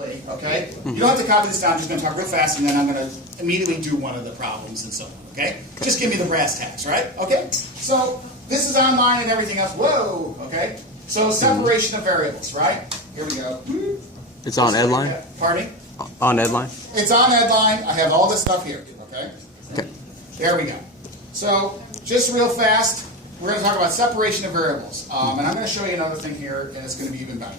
quickly, okay? You don't have to copy this down, I'm just going to talk real fast, and then I'm going to immediately do one of the problems and so on, okay? Just give me the brass tacks, right? Okay? So this is online and everything else. Whoa, okay? So separation of variables, right? Here we go. It's on Edline? Pardon me? On Edline? It's on Edline. I have all this stuff here, okay? There we go. So just real fast, we're going to talk about separation of variables. And I'm going to show you another thing here, and it's going to be even better.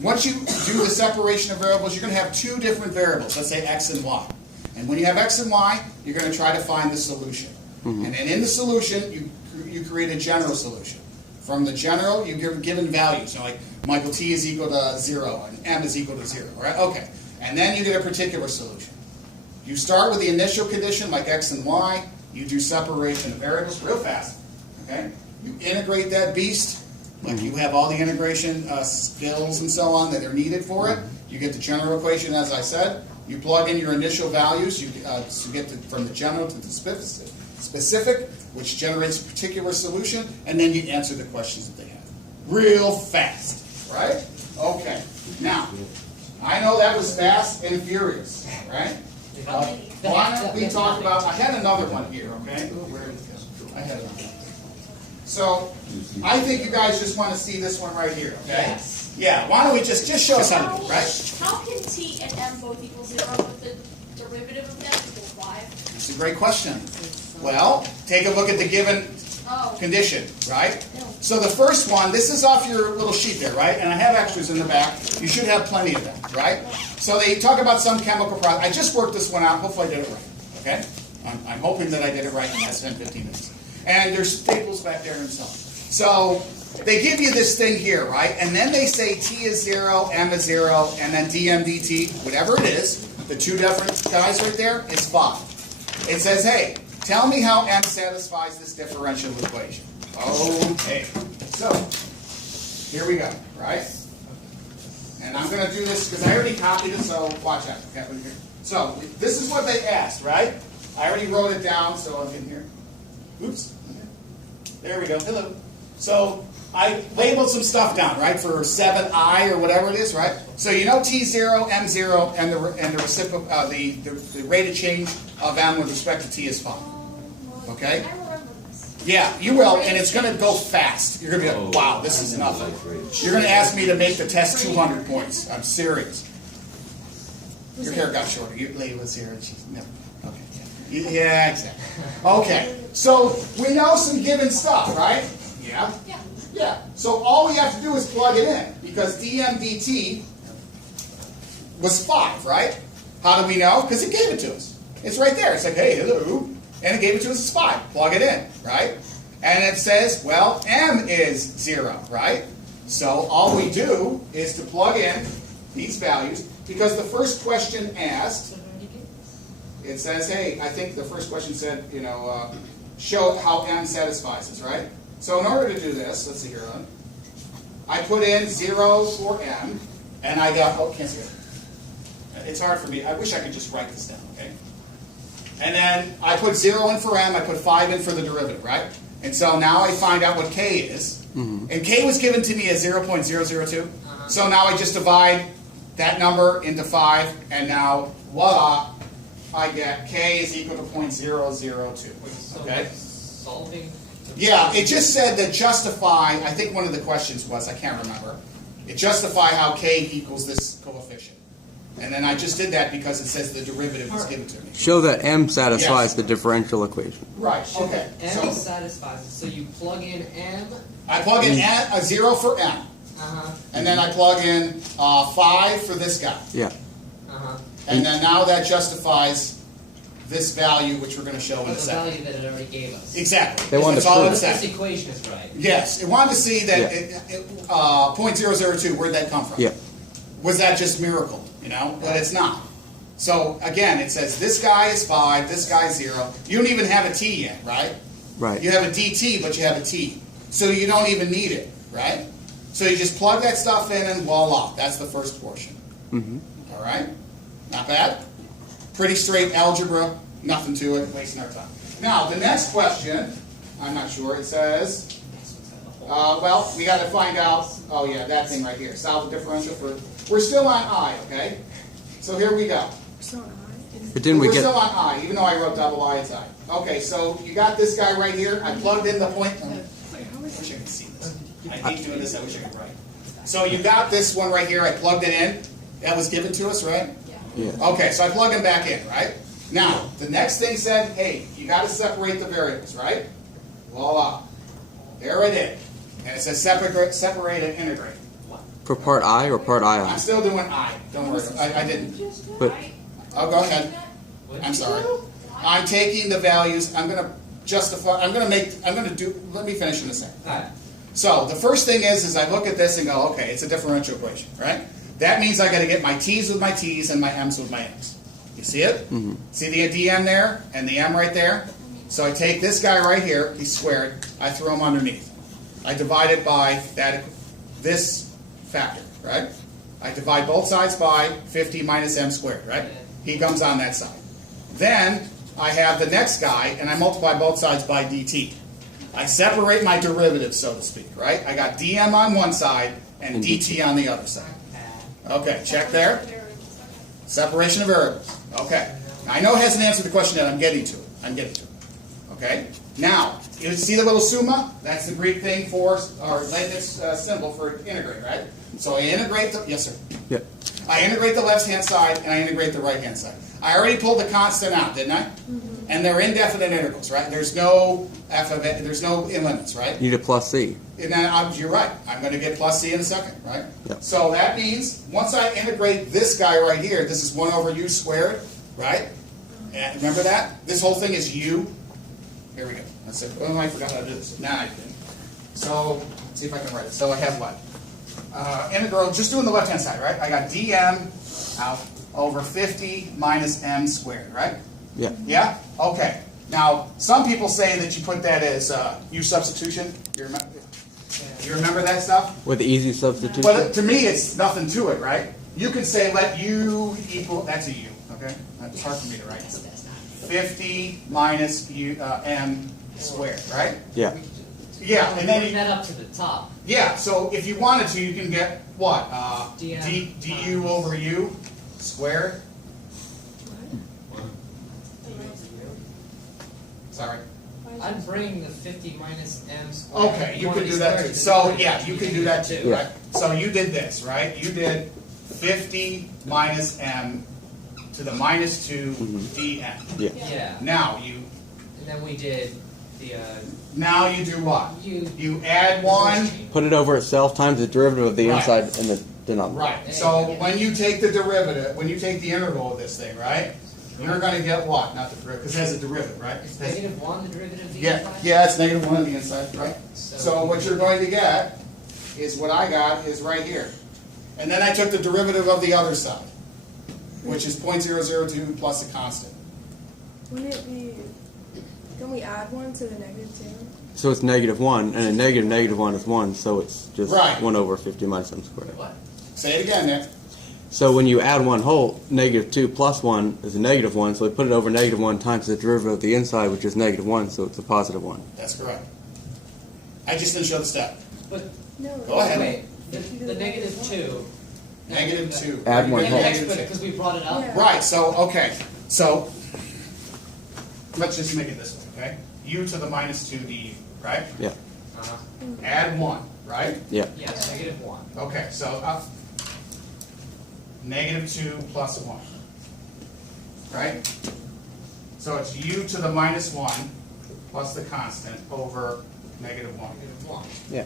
Once you do the separation of variables, you're going to have two different variables. Let's say x and y. And when you have x and y, you're going to try to find the solution. And then in the solution, you create a general solution. From the general, you give given values. So like Michael T is equal to 0 and m is equal to 0, right? Okay. And then you get a particular solution. You start with the initial condition like x and y. You do separation of variables real fast. Okay? You integrate that beast. Like you have all the integration skills and so on that are needed for it. You get the general equation, as I said. You plug in your initial values. You get from the general to the specific, which generates a particular solution, and then you answer the questions that they have. Real fast, right? Okay. Now, I know that was fast and furious, right? Why don't we talk about, I had another one here, okay? Where did it go? I had another one. So, I think you guys just want to see this one right here, okay? Yes. Yeah, why don't we just show us how to do it, right? How can t and m both equal 0 if the derivative of them equals 5? That's a great question. Well, take a look at the given condition, right? So the first one, this is off your little sheet there, right? And I have extras in the back. You should have plenty of them, right? So they talk about some chemical process. I just worked this one out. Hopefully I did it right, okay? I'm hoping that I did it right in the last 10, 15 minutes. And there's staples back there and so on. So they give you this thing here, right? And then they say t is 0, m is 0, and then dm dt, whatever it is, the two different guys right there, is 5. It says, hey, tell me how m satisfies this differential equation. Okay. So, here we go, right? And I'm going to do this because I already copied it, so watch out. Okay, so, this is what they asked, right? I already wrote it down, so I'm in here. Oops. There we go. Hello. So, I labeled some stuff down, right, for 7i or whatever it is, right? So you know t0, m0, and the rate of change of m with respect to t is 5. Okay? I remember this. Yeah, you will, and it's going to go fast. You're going to be like, wow, this is nothing. You're going to ask me to make the test 200 points. I'm serious. Your hair got shorter. Your lady was here, and she's never. Okay. Yeah, exactly. Okay. So we know some given stuff, right? Yeah. Yeah. So all we have to do is plug it in because dm dt was 5, right? How do we know? Because it gave it to us. It's right there. It's like, hey, hello. And it gave it to us as 5. Plug it in, right? And it says, well, m is 0, right? So all we do is to plug in these values because the first question asked, it says, hey, I think the first question said, show how m satisfies us, right? So in order to do this, let's see here, I put in 0 for m, and I got, can't see it. It's hard for me. I wish I could just write this down, okay? And then I put 0 in for m, I put 5 in for the derivative, right? And so now I find out what k is. And k was given to me as 0.002. So now I just divide that number into 5, and now, voila, I get k is equal to 0.002. Okay? Solving. Yeah, it just said that justify, I think one of the questions was, I can't remember, it justify how k equals this coefficient. And then I just did that because it says the derivative was given to me. Show that m satisfies Yes. the differential equation. Right, okay. M So satisfies it. So you plug in m. I plug in a 0 for m. And then I plug in 5 for this guy. Yeah. And then now that justifies this value, which we're going to show in a The second. value that it already gave us. Exactly. They wanted That's to all prove it it. said. This equation is right. Yes, it wanted to see that Yeah. 0.002, where'd that come from? Yeah. Was that just miracle, But it's not. So, again, it says this guy is 5, this guy's 0. You don't even have a t yet, right? Right. You have a dt, but you have a t. So you don't even need it, right? So you just plug that stuff in and voila, that's the first portion. All right? Not bad? Pretty straight algebra, nothing to it, wasting our time. Now, the next question, I'm not sure, it says, well, we got to find out, oh yeah, that thing right here. Solve the differential for We're still on I, okay? So here we go. But didn't we We're get? still on I, even though I wrote double I, it's I. Okay, so you got this guy right here. I plugged in the point. I wish I could see this. I hate doing this. I wish I could write. So you got this one right here. I plugged it in. That was given to us, right? Yeah. Okay, so I plug him back in, right? Now, the next thing said, hey, you got to separate the variables, right? Voila. There it is. And it says separate and integrate. For part I or part I'm II? still doing I. Don't worry. I didn't. But Oh, go ahead. I'm sorry. I'm taking the values. I'm going to justify. I'm going to do. Let me finish in a second. Alright. So the first thing is I look at this and go, okay, it's a differential equation, right? That means I got to get my t's with my t's and my m's with my m's. You see it? Mm-hmm. See the dm there and the m right there? So I take this guy right here, he's squared, I throw him underneath. I divide it by this factor, right? I divide both sides by 50 minus m squared, right? He comes on that side. Then I have the next guy, and I multiply both sides by dt. I separate my derivatives, so to speak, right? I got dm on one side and dt on the other side. Okay, check there. Separation of variables. Okay. Now, I know it hasn't answered the question yet. I'm getting to it. Okay? Now, you see the little summa? That's the Greek thing for, or Leibniz symbol for integrate, right? So I integrate the, yes sir? yeah. I integrate the left-hand side and I integrate the right-hand side. I already pulled the constant out, didn't I? Mm-hmm. And they're indefinite integrals, right? There's no f of it, there's no limits, right? Need a plus C. And then you're right. I'm going to get plus c in a second, right? Yep. So that means once I integrate this guy right here, this is 1 over u squared, right? And remember that? This whole thing is u. Here we go. That's it. Oh, I forgot how to do this. Now I can. So let's see if I can write it. So I have what? Integral, just doing the left-hand side, right? I got dm out over 50 minus m squared, right? Yeah. Yeah? Okay. Now, some people say that you put that as u substitution. You remember that stuff? With easy substitution. But to me, it's nothing to it, right? You can say let u equal, that's a u, okay? That's hard for me to write. 50 minus m squared, right? Yeah. Yeah, and then Bring that up to the top. yeah, so if you wanted to, you can get what? dm du over u squared. Sorry. I'd bring the 50 minus m squared. Okay, you One could of do these that too. squares So is yeah, you can do that too, Yeah. right? So you did this, right? You did 50 minus m to the minus 2 dm. Yeah. Yeah. Now you And then we did the do what? you You add 1. Put it over itself times the derivative of the Right. inside and the denominator. Right. So when you take the derivative, when you take the integral of this thing, right? You're going to get what? Not the derivative, because it has a derivative, right? It's -1 the derivative of the Yeah, inside? yeah, it's -1 on the inside, right? So what you're going to get is what I got is right here. And then I took the derivative of the other side, which is 0.002 plus a constant. Wouldn't it be, can we add 1 to the -2? So it's -1, and a -1 is 1, so it's just Right. 1 over 50 minus m squared. What? Say it again, Nick. So when you add one whole, -2 plus 1 is a -1, so we put it over -1 times the derivative of the inside, which is -1, so it's a positive 1. That's correct. I just didn't show the step. But No. Go ahead. wait, the -2. -2. Add one whole. Because we brought it up. Yeah. Right, so, okay. So, let's just make it this way, okay? U to the -2 du, right? Yeah. Uh-huh. Add 1, right? Yeah. Yes, -1. Okay, so -2 plus 1, right? So it's u to the -1 plus the constant over -1, -1. Yeah.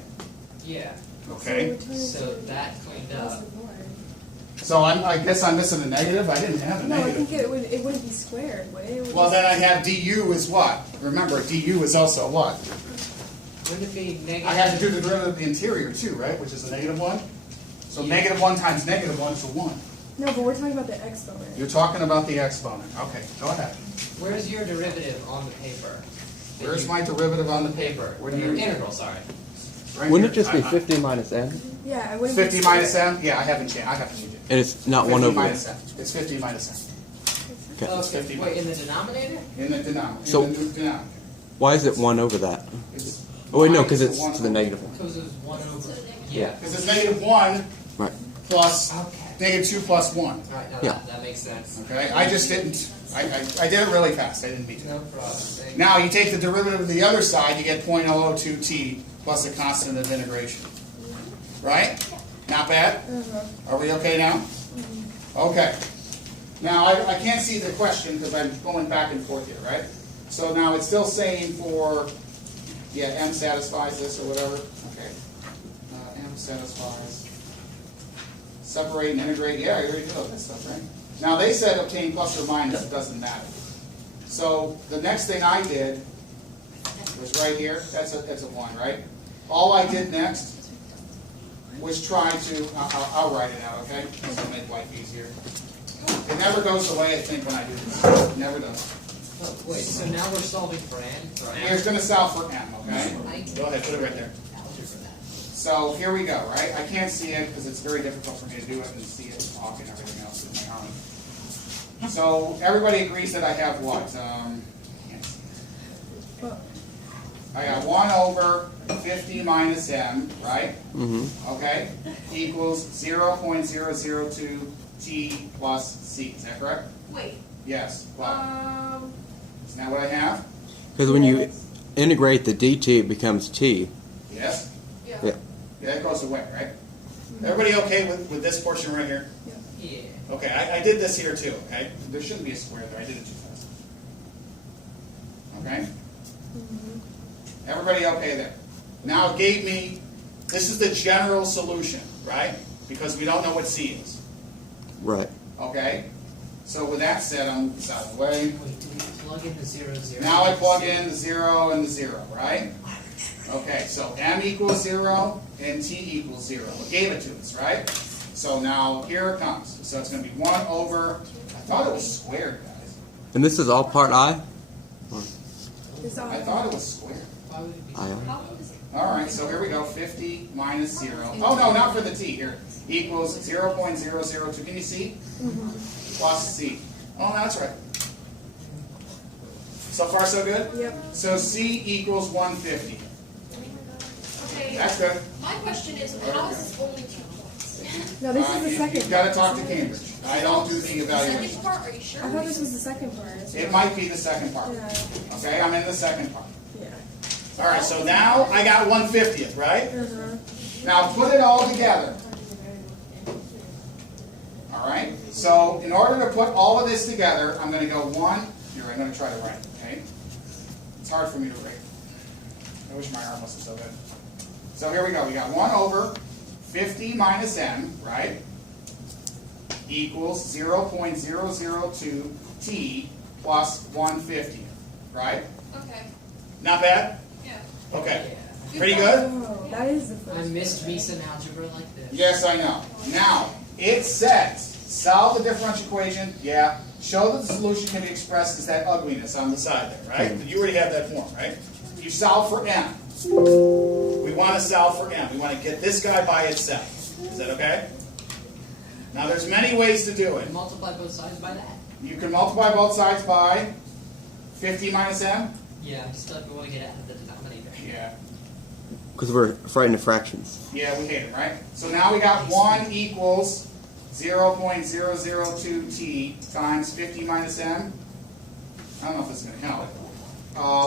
Yeah. okay? So that cleaned up. So I guess I'm missing a negative? I didn't have a No, I negative. think it wouldn't be squared, would it? It would Well, just- then I have du is what? Remember, du is also what? Wouldn't it be negative? I have to do the derivative of the interior too, right? Which is a -1. So Yeah. -1 times -1 is a 1. No, but we're talking about the exponent. You're talking about the exponent. Okay, go ahead. Where's your derivative on the paper? Where's my derivative on the paper? Where do Your you? integral, sorry. Right Wouldn't it here. just be 50 minus m? Yeah, it wouldn't be 50 squared. minus m? Yeah, I haven't changed. I haven't changed it. And it's not 1 50 over. minus m. It's 50 minus m. Okay. It's 50 Wait, in the denominator? in the denominator. So- in the denominator. Why is it 1 over that? It's Oh wait, no, one because to it's one to the over- -1. Because it's 1 over. So the negative. Yeah. Because it's -1 Right. plus Okay. negative 2 plus 1. Alright, now Yeah. that makes sense. Okay, I just didn't, I did it really fast, I didn't beat No it. problem. Thank Now, you take the derivative of the other side, you get 0.002t plus a constant of integration. Right? Not bad? Are we okay now? Okay. Now, I can't see the question because I'm going back and forth here, right? So now it's still saying for, yeah, M satisfies this or whatever. Okay. M satisfies. Separate and integrate. Yeah, I already did all that stuff, right? Now, they said obtain plus or minus. It doesn't matter. So the next thing I did was right here. That's a 1, right? All I did next was try to, I'll write it out, okay? This will make life easier. It never goes away, I think, when I do this. It never does. Oh, wait, so now we're solving for n? Here's going to solve for m, okay? I Go ahead, put it right there. So here we go, right? I can't see it because it's very difficult for me to do it and see it talk and everything else in my arm. So everybody agrees that I have what? Can't see it. I got 1 over 50 minus m, right? Okay? Equals 0.002 t plus c. Is that correct? Wait, Yes. What? Isn't that what I have? Because when you integrate the dt, it becomes t. Yes? Yeah. Yeah, it goes away, right? Everybody okay with this portion right here? Yeah. Okay, I did this here too, okay? There shouldn't be a square there. I did it too fast. Okay? Everybody okay there? Now it gave me, this is the general solution, right? Because we don't know what c is. Right. Okay? So with that said, I'm this out of the way. Wait, do we plug in the 0, 0? Now I plug in the 0 and the 0, right? Okay, so m equals 0 and t equals 0. It gave it to us, right? So now here it comes. So it's going to be 1 over, I thought it was squared, guys. And this is all part I? I thought it was squared. Why would it be I am. All right, so here we go. 50 minus 0. Oh, no, not for the t here. Equals 0.002. Can you see? Plus c. Oh, that's right. So far, so good? Yep. So c equals 150. okay, That's good. my question is, how is this only 2 points? No, this is the second. You've got to talk to Cambridge. I don't do the Second evaluation. part, are you sure? I thought this was the second part. It might be the second part. Yeah. Okay, I'm in the second part. Yeah. All right, so now I got 1/50th, right? Uh-huh. Now put it all together. All right, so in order to put all of this together, I'm going to go 1. Here, I'm going to try to write, okay? It's hard for me to write. I wish my arm wasn't so good. So here we go. We got 1 over 50 minus m, right? Equals 0.002 t plus 1/50th, right? Okay, Not bad? yeah. Okay. Pretty good? Oh, that is the first. I missed recent algebra like this. Yes, I know. Now, it says, solve the differential equation, yeah. Show that the solution can be expressed as that ugliness on the side there, right? You already have that form, right? You solve for m. We want to solve for m. We want to get this guy by itself. Is that okay? Now, there's many ways to do it. Multiply both sides by that? You can multiply both sides by 50 minus m. Yeah, I'm still going to get out of the denominator. Yeah. Because we're frightened of fractions. Yeah, we hate it, right? So now we got 1 equals 0.002t times 50 minus m. I don't know if this is going to help.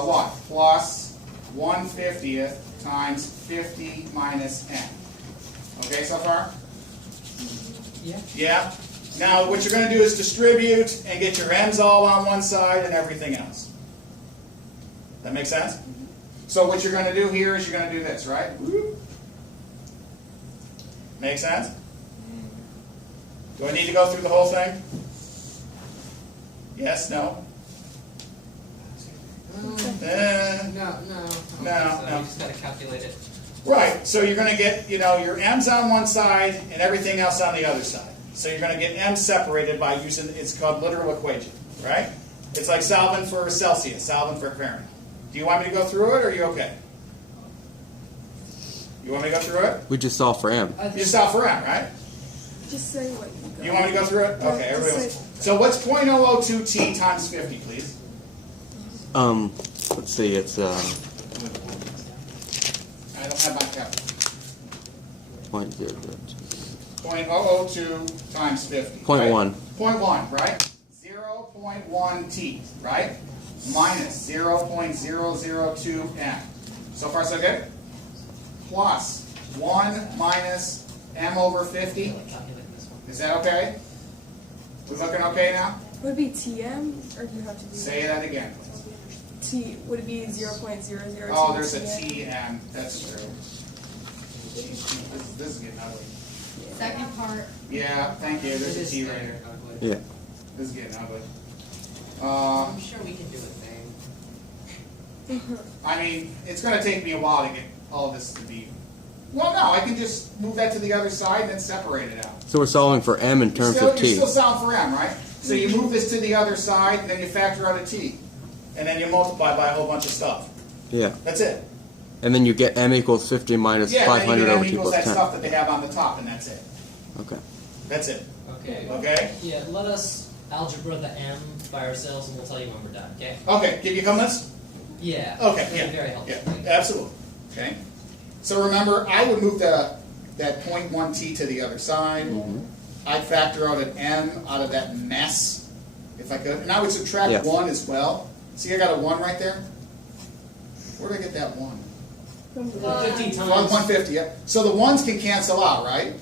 What? Plus 1/50th times 50 minus m. Okay, so far? Yeah. Yeah? Now, what you're going to do is distribute and get your m's all on one side and everything else. That make sense? So what you're going to do here is you're going to do this, right? Make sense? Do I need to go through the whole thing? Yes? No? No, No. no. No. You just got to calculate it. Right, so you're going to get, your m's on one side and everything else on the other side. So you're going to get m separated by using, it's called literal equation, right? It's like solving for Celsius, solving for Fahrenheit. Do you want me to go through it, or are you okay? You want me to go through it? We just solve for m. You solve for m, right? Just say what you got. You want me to go through it? Yeah, Okay, just everybody say- else. So what's 0.002t times 50, please? Let's see, it's I don't have my calculator. 0.002. .002 times 50. Point right? one. 0.1, right? 0.1 t, right? Minus 0.002 m. So far so good? Plus 1 minus m over 50. Calculate this one. Is that okay? We looking okay now? Would it be TM, or do you have to do Say that again. T? Would it be 0.002? Oh, there's a TM? tm. That's true. This is getting ugly. Second part. Yeah, thank you. There's It a is t right standard here. ugly. Yeah. This is getting ugly. I'm sure we can do a thing. I mean, it's going to take me a while to get all this to be. Well, no, I can just move that to the other side and then separate it out. So we're solving for m in terms of You're t. still solving for m, right? So you move this to the other side, and then you factor out a t. And then you multiply by a whole bunch of stuff. Yeah. That's it. And then you get m equals 50 minus Yeah, then 500 you over get m t equals plus that 10. stuff that they have on the top, and that's it. Okay. That's it. Okay. Okay? Yeah, let us algebra the m by ourselves, and we'll tell you when we're done. Okay? Okay, give you comments? Yeah. Okay, That'd yeah. be very helpful. Yeah, absolutely. Okay? So remember, I would move that 0.1 t to the other side. I'd factor out an m out of that mess, if I could. And I would subtract Yes. 1 as well. See, I got a 1 right there? Where did I get that 1? 15 times. 150, yeah. So the 1s can cancel out, right?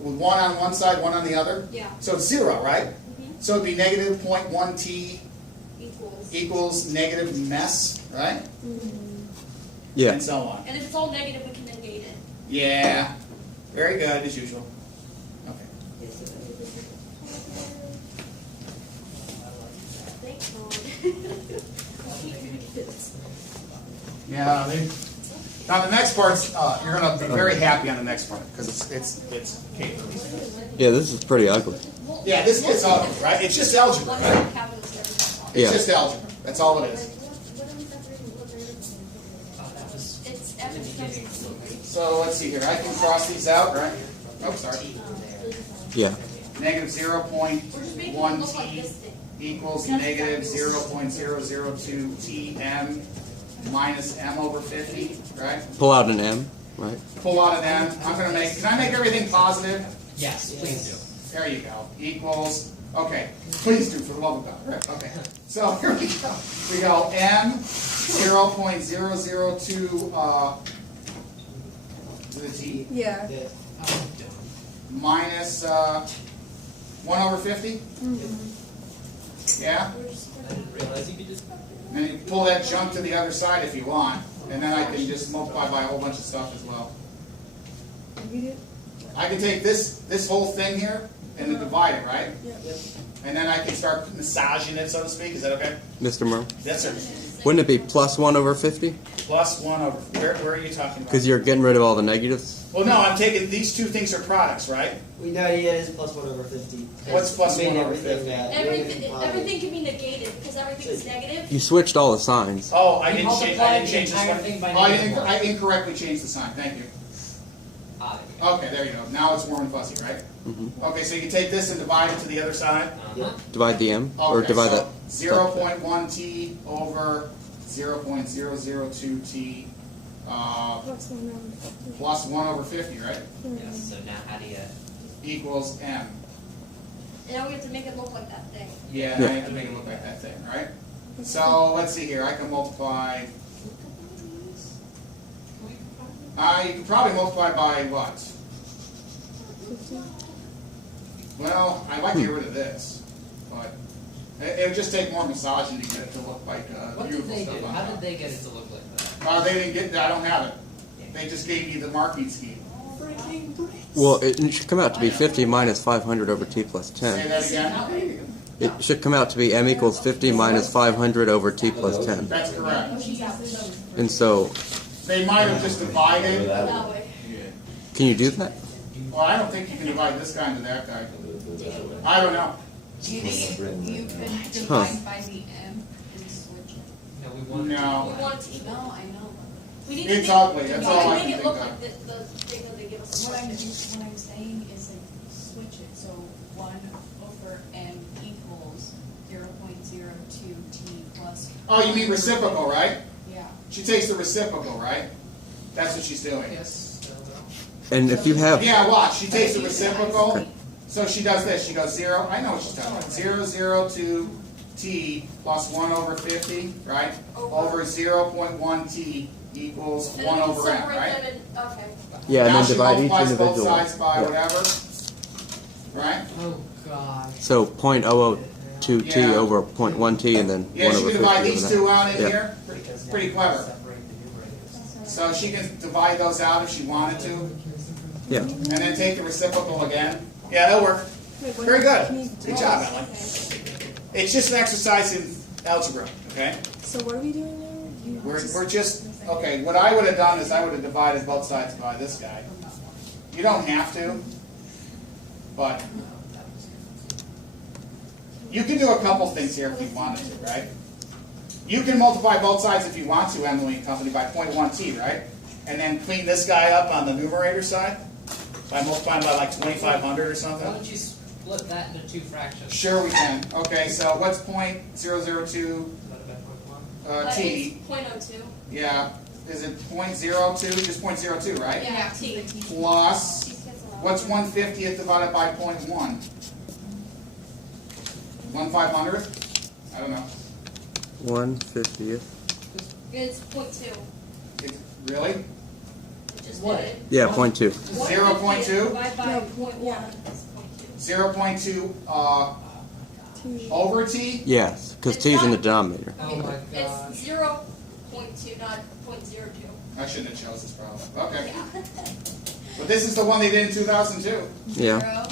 With 1 on one side, 1 on the other? Yeah. So it's 0, right? So it'd be negative 0.1 t Equals. equals negative mess, right? Yeah. And so on. And if it's all negative, we can negate it. Yeah. Very good, as usual. Okay. Thanks, Yeah, now the next part's, you're going to be very happy on the next part, because it's okay. Yeah, this is pretty ugly. Yeah, this gets ugly, right? It's just algebra, right? Yeah. It's just algebra. That's all it is. It's everything. So let's see here. I can cross these out, right? Oh, sorry. Yeah. Negative We're just making it 0.1 look like t this thing. equals negative 0.002 tm minus m over 50, right? Pull out an m, right? Pull out an m. I'm going to make, can I make everything positive? Yes, please do. There you go. Equals, okay. Please do, for the love of God. Right, okay. So here we go. We go m 0.002 to the t Yeah. minus 1 over 50. Yeah? I didn't realize you could just. And you pull that junk to the other side if you want. And then I can just multiply by a whole bunch of stuff as well. I can take this whole thing here and then divide it, right? Yep. And then I can start massaging it, so to speak. Is that okay? Mr. Murmer? Yes, sir. Wouldn't it be plus 1 over 50? Plus 1 over, where are you talking about? Because you're getting rid of all the negatives? Well, no, I'm taking, these two things are products, right? We know it is plus 1 over 50. What's plus We made 1 over everything 50? that- Everything can be negated because everything's negative. You switched all the signs. Oh, I You didn't change multiplied the the entire thing by sign. Oh, negative one. I incorrectly changed the sign, thank you. Okay, there you go. Now it's warm and fuzzy, right? Okay, so you can take this and divide it to the other side. Divide the m? Or Okay, divide so that? 0.1 t over 0.002 t plus 1 over 50, right? Yes, so now how do you. Equals m. Now we have to make it look like that thing. Yeah, I have to make it look like that thing, right? So let's see here. I can multiply. You can probably multiply by what? Well, I'd like to get rid of this, but it would just take more massaging to get it to look like What did beautiful they stuff do? on How top. did they get it to look like that? They didn't get that. I don't have it. They just gave me the marking scheme. Well, it should come out to be 50 minus 500 over t plus Say 10. that again. It should come out to be m equals 50 minus 500 over t plus 10. That's correct. And so, They might have just divided. That way. can you do that? Well, I don't think you can divide this guy into that guy. I don't know. You could divide by the m and switch it. No, we want. We No. want it to equal. No, I know. We need It's to ugly. make, That's we all I can can make it think look of. like the thing that they give us. What I'm saying is like switch it, so 1 over m equals 0.02 t plus. Oh, you mean reciprocal, right? Yeah. She takes the reciprocal, right? That's what she's doing. Yes. And if you have, Yeah, watch. She takes the reciprocal. So she does this. She goes 0. I know what she's talking about. 0, 0 to t plus 1 over 50, right? Over 0.1 t equals And 1 then we over m, separate right? them in, okay. yeah, and Now then she divide each multiplies both individual. sides by Yeah. whatever, right? Oh, gosh. So 0.002 t Yeah. over 0.1 t, and then Yeah, 1 she over can 50 divide over these that. two out in Yeah. here. Pretty clever. So she can divide those out if she wanted to, Yeah. and then take the reciprocal again. Yeah, that'll work. Wait, what Very good. can you- Good job, Emily. It's just an exercise in algebra, okay? So what are we doing now? You We're just, okay, what I would have done is I would have divided both sides by this guy. You don't have to, but you can do a couple things here if you wanted to, right? You can multiply both sides if you want to, Emily and company, by 0.1 t, right? And then clean this guy up on the numerator side by multiplying by like 2,500 or Why something. don't you split that into two fractions? Sure we can. Okay, so what's 0.002 Divided by 0.1. t? It's 0.02. Yeah, is it 0.02? Just 0.02, right? Yeah, t. Plus, what's 1/50th divided by 0.1? 1/500th? I don't know. 1/50th. It's 0.2. Really? It just What? did it. Yeah, 0.2. 0.2? Divided by No, 0.1 yeah. is 0.2. 0.2 T. over t? Yes, because t's in the denominator. Oh my gosh. It's 0.2, not 0.02. I shouldn't have chose this problem. Okay. Yeah. But this is the one they did in 2002. Yeah. Zero.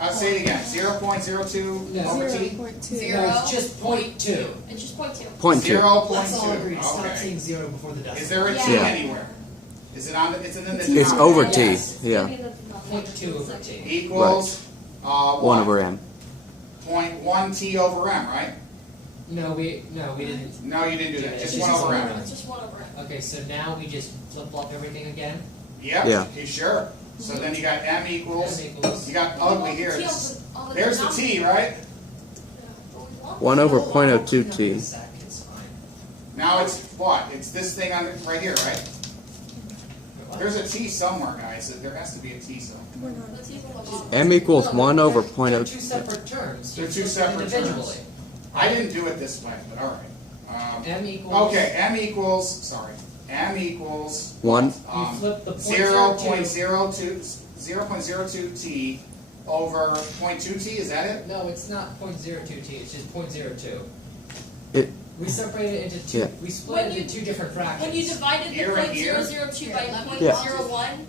I'll say it again. 0.02 No. over t? 0.2. Zero. No, it's just 0.2. It's just 0.2. 0.2. Let's all agree. 0.2. Stop Okay. saying 0 before the decimal. Is there a t Yeah. anywhere? Is it on? It's in the It's denominator. over t. Yes. Yeah. 0.2 over t. Equals 1 what? over m. 0.1 t over m, right? No, we didn't. No, you didn't do that. Yeah, Just it's 1 just over one m. over m. It's just 1 over m. Okay, so now we just flip flop everything again. Yep. Yeah. You sure? So then you got m equals. M equals. You got ugly here. It's- There's the t, right? 1 over 0.02 t. It's fine. Now it's what? It's this thing on right here, right? There's a t somewhere, guys. There has to be a t somewhere. We're not. Let's equal them all. M equals 1 over They're 0.02. two separate terms. They're You two flip separate them individually. terms. I didn't do it this way, but all right. M equals. Okay, m equals. Sorry, m equals 1. You flip the 0.02 t over 0.2 t. Is that it? No, it's not 0.02 t. It's just 0.02. It, We separated it into two. Yeah. We split When it into you- two different fractions. When you divided the Here and here? 0.002 by Yeah. 0.01,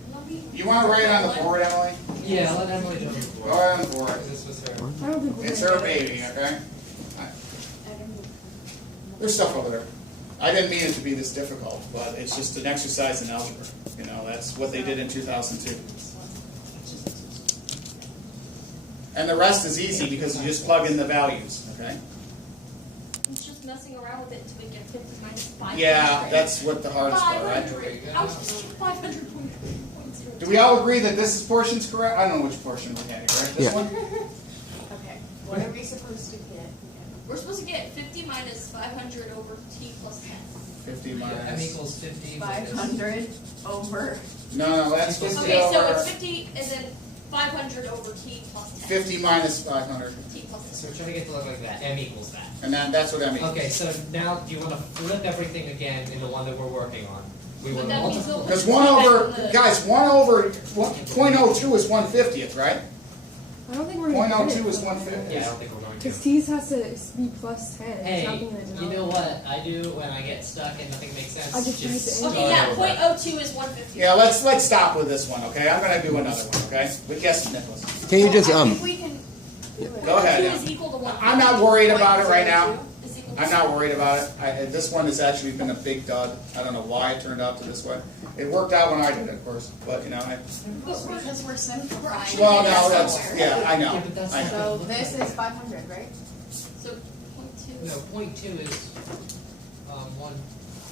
You want to write it on the board, Emily? Yeah, let Emily do it. Go ahead on the board. This was her. I don't think we're It's gonna her do it. baby, okay? There's stuff over there. I didn't mean it to be this difficult, but it's just an exercise in algebra. You know, that's what they did in 2002. And the rest is easy because you just plug in the values, okay? it's just messing around with it until we get 50 minus 500. Yeah, that's what the hardest part, right? 500. How is this 500.02? Do we all agree that this portion's correct? I don't know which portion we're getting, right? This Yeah. one? Okay, what are we supposed to get? We're supposed to get 50 minus 500 over t plus 10. 50 M minus. equals 50. 500 over, No, that's 50 Okay, so over. it's 50 and then 500 over t plus 10. 50 minus 500. T plus 10. So we're trying to get to look like that. M equals that. And that's what I mean. Okay, so now do you want to flip everything again into one that we're working on? We want But to that means multiply. we'll- Because 1 over, guys, 1 over 0.02 is 1/50th, right? I don't think we're gonna 0.02 do is it. 1/50th. Yeah, I don't think we're going to. Because T's has to be plus 10. It's Hey, not gonna you know what I do when I get stuck and nothing makes sense? I just use the start Okay, yeah, over. 0.02 is 150. Yeah, let's stop with this one, okay? I'm gonna do another one, okay? But yes, Nicholas. can you just, I think we can. Go ahead. 0.02 is equal to 150. I'm not worried about it right now. 0.02 is equal to I'm not worried about it. This one has actually been a big dud. I don't know why it turned out to this way. It worked out when I did it, of course, but you know, because we're simplifying. well, it no, that's, somewhere. yeah, I know. Yeah, but that's I not- know. So this is 500, right? So 0.2 No, is 0.2 is 1.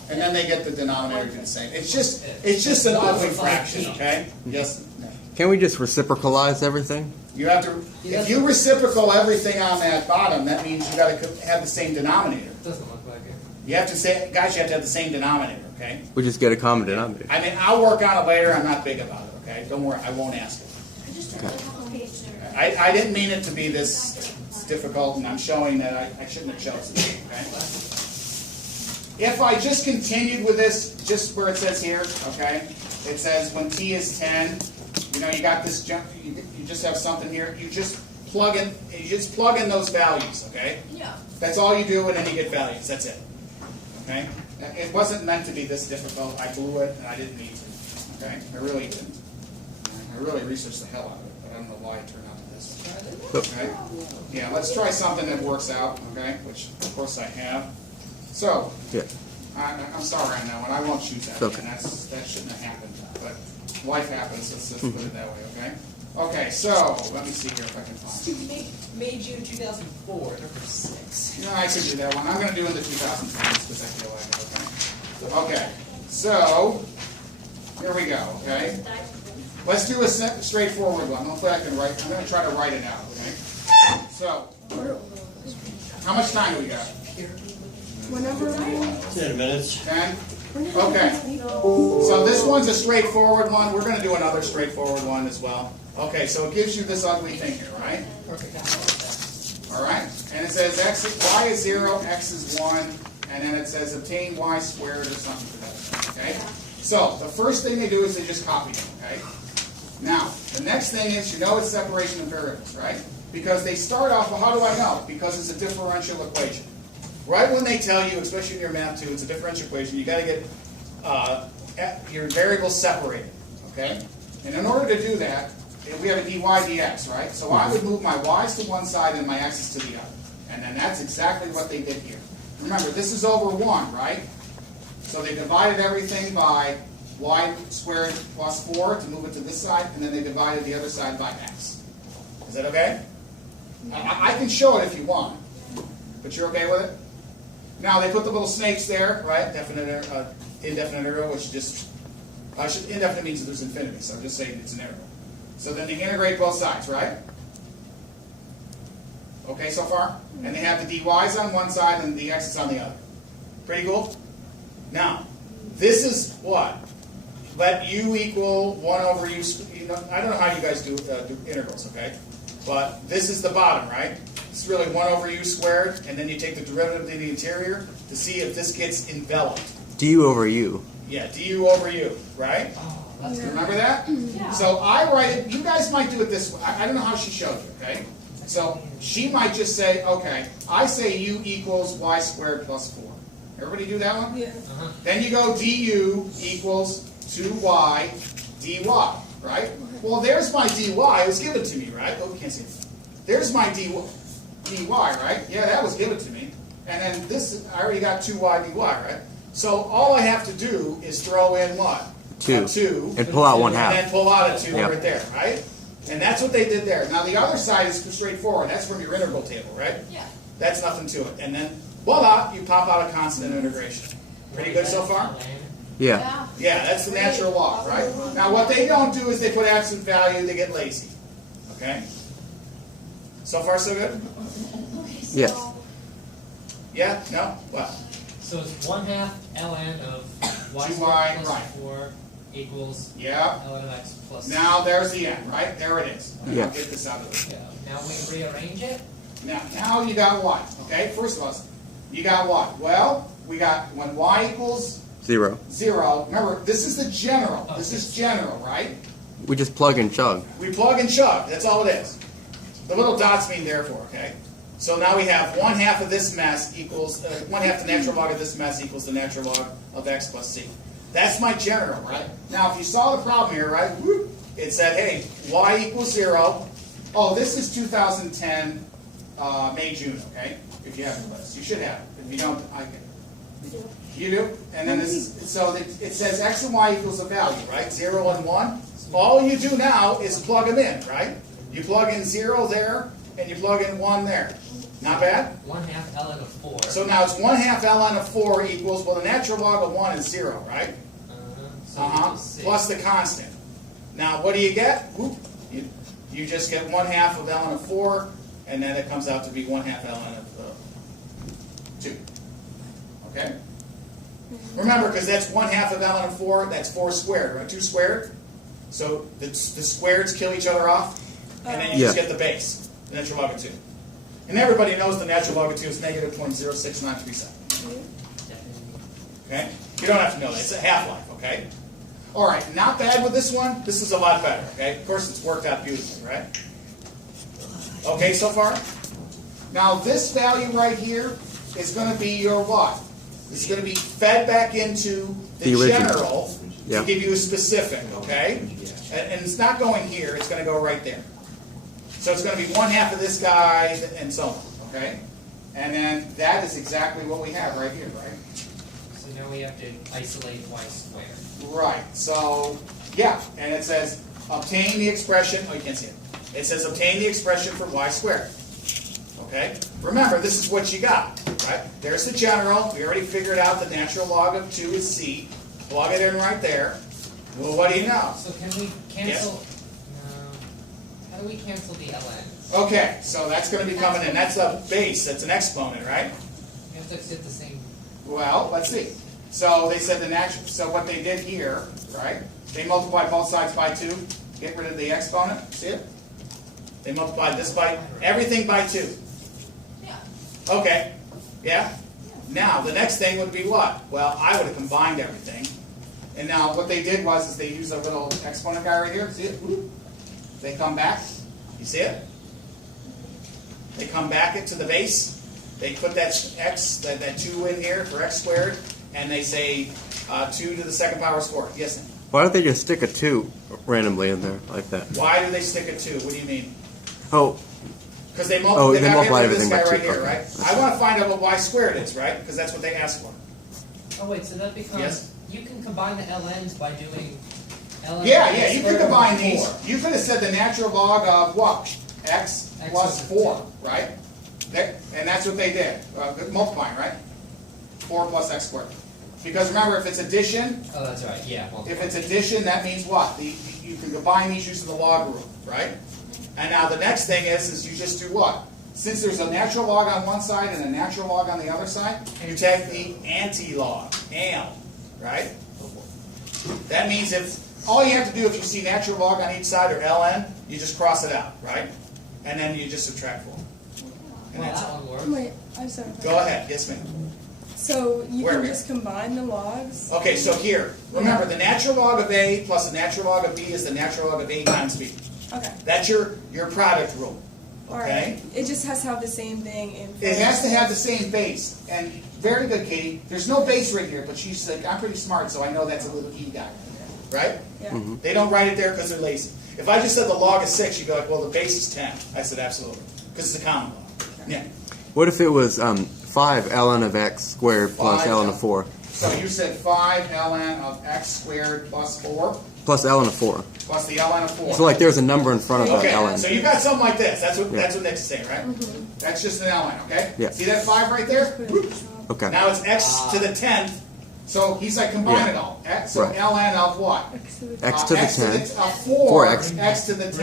And then they get the denominator to do the same. It's just an ugly fraction, okay? Yes. No. can we just reciprocalize everything? You have to, if you reciprocal everything on that bottom, that means you gotta have the same denominator. Doesn't look like it. You have to guys, you have to have the same denominator, okay? We just get a common denominator. I mean, I'll work on it later, I'm not big about it, Okay, don't worry, I won't ask it. I just took a couple pages there. I didn't mean it to be this difficult, and I'm showing that I shouldn't have chosen it, okay? If I just continued with this, just where it says here, okay, it says when t is 10, you know, you got this jump, you just have something here, you just plug in those values, okay? Yeah. That's all you do, and then you get values, that's it, okay? It wasn't meant to be this difficult, I blew it, and I didn't mean to, okay? I really didn't. I really researched the hell out of it, but I don't know why it turned out to this. Okay? Yeah, let's try something that works out, okay? Which, of course, I have. So, Yeah. I'm sorry on that one. I won't choose that. Okay. Again. That shouldn't have happened. But life happens. Let's just put it that way, okay? Okay, so, let me see here if I can find it. May, June 2004, number 6. No, I could do that one. I'm going to do in the 2010s because I feel like it, okay? Okay, so, here we go, okay? Let's do a straightforward one. Hopefully I can write. I'm going to try to write it out, okay? So, how much time do we got? Whenever 10 minutes. 10? Okay. So this one's a straightforward one. We're going to do another straightforward one as well. Okay, so it gives you this ugly thing here, right? All right. And it says y is 0, x is 1, and then it says obtain y squared or something to that effect, okay? So the first thing they do is they just copy them, okay? Now, the next thing is, you know it's separation of variables, right? Because they start off, well, how do I know? Because it's a differential equation. Right when they tell you, especially in your math too, it's a differential equation, you got to get your variables separated, okay? And in order to do that, we have a dy dx, right? So I would move my y's to one side and my x's to the other. And then that's exactly what they did here. Remember, this is over 1, right? So they divided everything by y squared plus 4 to move it to this side, and then they divided the other side by x. Is that okay? I can show it if you want, but you're okay with it? Now they put the little snakes there, right? Definite, indefinite integral, which just indefinite means that there's infinity, so I'm just saying it's an integral. So then they integrate both sides, right? Okay so far? And they have the dy's on one side and the x's on the other. Pretty cool? Now, this is what? Let u equal 1 over u. You know, I don't know how you guys do integrals, okay? But this is the bottom, right? It's really 1 over u squared, and then you take the derivative of the interior to see if this gets enveloped. Du over u. Yeah, du over u, right? Oh, that's good. Remember that? Yeah. So I write it, you guys might do it this way. I don't know how she showed you, okay? So she might just say, okay, I say u equals y squared plus 4. Everybody do that one? Yeah. Then you go du equals 2y dy, right? Well, there's my dy. It was given to me, right? Oh, you can't see it. There's my dy, right? Yeah, that was given to me. And then this, I already got 2y dy, right? So all I have to do is throw in what? 2. A 2. And pull out 1 And half. then pull out a 2 Yep. right there, right? And that's what they did there. Now the other side is straightforward. That's from your integral table, right? Yeah. That's nothing to it. And then, voila, you pop out a constant integration. Pretty good so far? Yeah. Yeah, that's the natural law, right? Now what they don't do is they put absolute value, they get lazy. Okay? So far so good? Okay, so Yes. Yeah? No? What? So it's 1/2 ln of y 2y, squared plus right. 4 equals Yeah. ln of x plus. Now there's the end, right? There it is. Yeah. I'll get this out of it. Yeah. Now we rearrange it. Now you got what? Okay, first of all, you got what? Well, we got when y equals 0. 0. Remember, this is the general. This is general, right? We just plug and chug. We plug and chug. That's all it is. The little dots mean therefore, okay? So now we have 1/2 of this mess equals, 1/2 the natural log of this mess equals the natural log of x plus c. That's my general, right? Now, if you saw the problem here, right, whoop, it said, hey, y equals 0. Oh, this is 2010 May, June, okay? If you have the list. You should have it. If you don't, I get it. You do? And then this is, so it says x and y equals a value, right? 0 and 1. All you do now is plug them in, right? You plug in 0 there, and you plug in 1 there. Not bad? 1/2 ln of 4. So now it's 1/2 ln of 4 equals, well, the natural log of 1 is 0, right? So equals 6. Plus the constant. Now, what do you get? Whoop. You just get 1/2 of ln of 4, and then it comes out to be 1/2 ln of 2. Okay? Remember, because that's 1/2 of ln of 4, that's 4 squared, right? 2 squared? So the squareds kill each other off, and then you just Yeah. get the base, the natural log of 2. And everybody knows the natural log of 2 is negative 0.06937. Okay? You don't have to know that. It's a half-life, okay? All right, not bad with this one. This is a lot better, okay? Of course, it's worked out beautifully, right? Okay so far? Now, this value right here is going to be your what? It's going to be fed back into the original. general Yeah. to give you a specific, okay? And it's not going here. It's going to go right there. So it's going to be 1/2 of this guy and so on, okay? And then that is exactly what we have right here, right? So now we have to isolate y squared. Right, so, yeah, and it says obtain the expression, oh, you can't see it. It says obtain the expression for y squared. Okay? Remember, this is what you got, right? There's the general. We already figured out the natural log of 2 is c. Plug it in right there. Well, what do you know? So can we cancel? No. How do we cancel the ln's? Okay, so that's going to be coming in. That's a base. That's an exponent, right? We have to accept the same. Well, let's see. So they said the natural, so what they did here, right? They multiplied both sides by 2. Get rid of the exponent. See it? They multiplied this by, everything by 2. Yeah. Okay. Yeah? Now, the next thing would be what? Well, I would have combined everything. And now what they did was is they used a little exponent guy right here. See it? They come back. You see it? They come back into the base. They put that x, that 2 in here for x squared. And they say 2 to the second power squared. Yes, Nick? Why don't they just stick a 2 randomly in there like that? Why do they stick a 2? What do you mean? Oh, Because they, they got rid multiply of this everything guy by right 2. here, Okay. right? I want to find out what y squared is, right? Because that's what they asked for. Oh wait, so that becomes. Yes. You can combine the ln's by doing. ln Yeah, y yeah, you could squared combine over these. 4. You could have said the natural log of what? X plus over 4, right? And that's what they did. Multiplying, right? 4 plus x squared. Because remember, if it's addition, Oh, that's right. Yeah. Well, if it's addition, that means what? You can combine these using the log rule, right? And now the next thing is you just do what? Since there's a natural log on one side and a natural log on the other side, you take the anti-log, am, right? That means if all you have to do if you see natural log on each side or ln, you just cross it out, right? And then you just subtract 4. And well, that's that all. one works. Wait, I'm sorry. Go ahead, yes ma'am. So you Where can we just combine the logs? Okay, so here, remember the natural log of A plus the natural log of B is the natural log of A times B. Okay. That's your product rule. All Okay? right. It just has to have the same thing in. It has to have the same base. And very good, Katie. There's no base right here, but she's like, I'm pretty smart, so I know that's a little E guy. Right? Yeah. They don't write it there because they're lazy. If I just said the log is 6, you'd go like, well, the base is 10. I said, absolutely. Because it's a common log. Yeah. what if it was 5 ln of x squared plus 5 ln of 4? So you said 5 ln of x squared plus 4 Plus ln of 4. plus the ln of 4. So like there's a number in front of Okay, the ln. so you got something like this. That's what Yeah. Nick's saying, right? That's just an ln, okay? Yeah. See that 5 right there? Put it at the top. Okay. Now it's x to the 10th. So he's like, combine Yeah. it all. So Right. ln of what? X to the X to the X 10th. 4, 4x. x to the 10th.